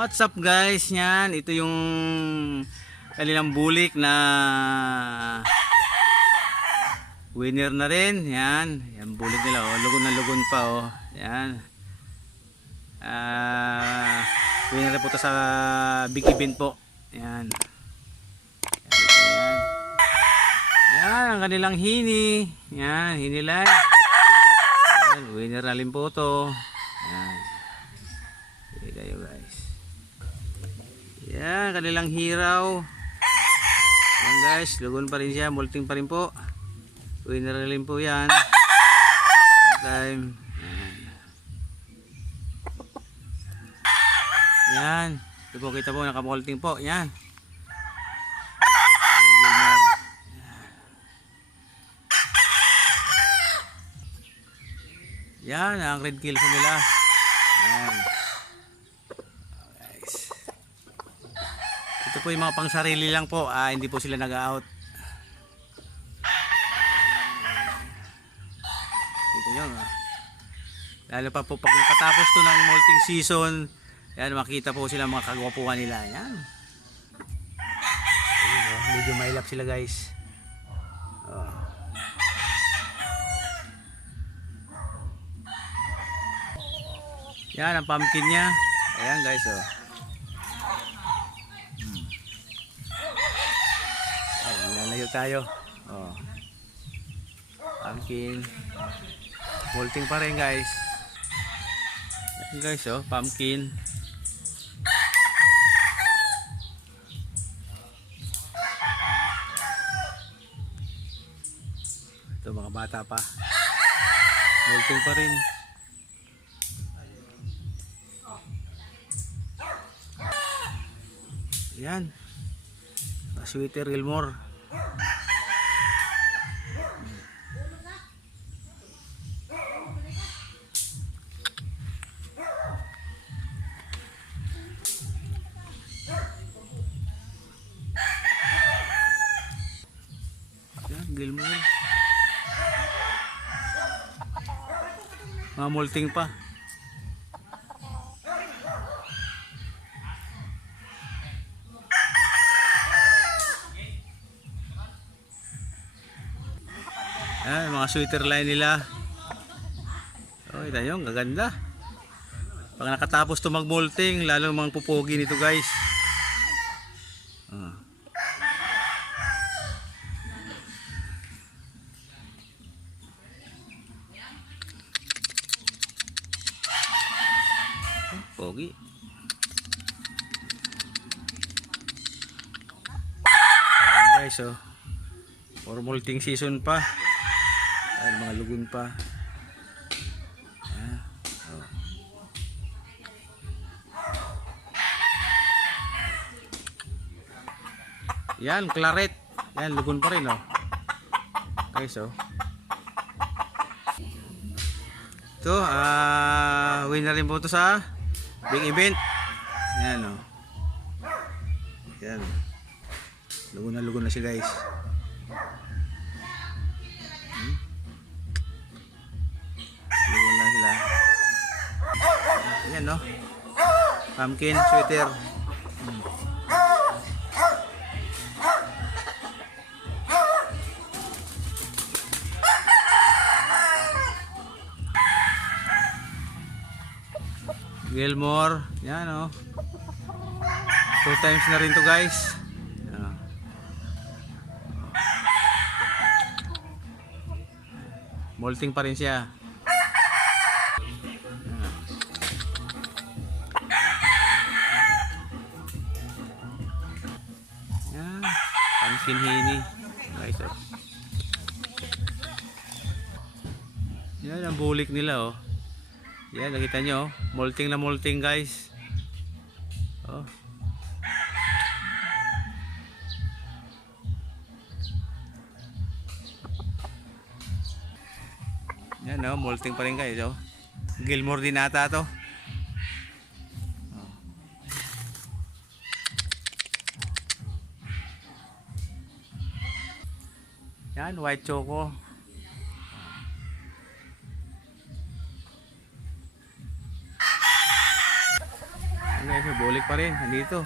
What's up guys? Yan, ito yung kanilang bulik na winner na rin. Yan, yan bulik nila oh, lugon na lugon pa oh. Yan. Winner na po ito sa big event po. Yan. Yan. Yan ang kanilang hini. Yan, hinilay. Yan, winner na rin po ito. Yan. Okay kayo guys. Yan, kanilang hiraw. Yan guys, lugon pa rin siya, multing pa rin po. Winner na rin po yan. Time. Yan. Ito po, kita po, nakamulting po. Yan. Yan, ang red kills nila. Yan. Guys. Ito po yung mga pang sarili lang po. Hindi po sila nag-out. Dito nyo. Lalo pa po pag nakatapos to ng molting season. Yan, makita po sila mga kagwapuhan nila. Yan. Ayun, medyo mailap sila guys. Oh. Yan ang pumpkin niya. Ayan guys oh. Ayan, lalayo tayo. Oh. Pumpkin. Molting pa rin guys. Ayan guys oh, pumpkin. Ito mga bata pa. Molting pa rin. Yan. Sweeter Gilmore. Yan, Gilmore. Mga molting pa. Ayan, mga sweater line nila. Oh, ito yung gaganda. Pag nakatapos to mag-molting, lalo mga pupogi nito guys. Oh. Pogi. Ayan guys oh. For molting season pa. Ay, mga lugon pa. Oh. Yan, claret. Yan, lugon pa rin oh. Okay, so. Ito, winner rin po ito sa big event. Yan oh. Yan. Lugon na siya guys. Lugon na sila. Ayan no. Pumpkin sweater. Gilmore. Yan no. 2 times na rin to guys. Molting pa rin siya. Yan. Pumpkin hini. Guys, oh. Yan ang bulik nila, oh. Yan, nakita nyo, oh. Molting na molting, guys. Oh. Yan oh, molting pa rin guys oh. Gilmore din ata to. Oh. Yan, white choco. Yan guys bulik pa rin. Andito.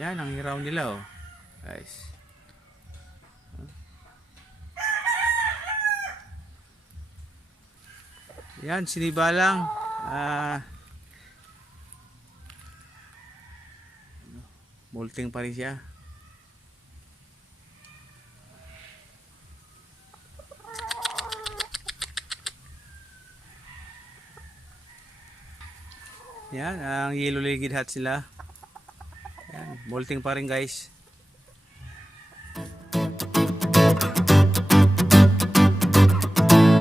Yan, ang hiraw nila oh. Guys. Yan, sinibalang. Molting pa rin siya. Yan, ang yellow legged hat sila. Yan, molting pa rin guys.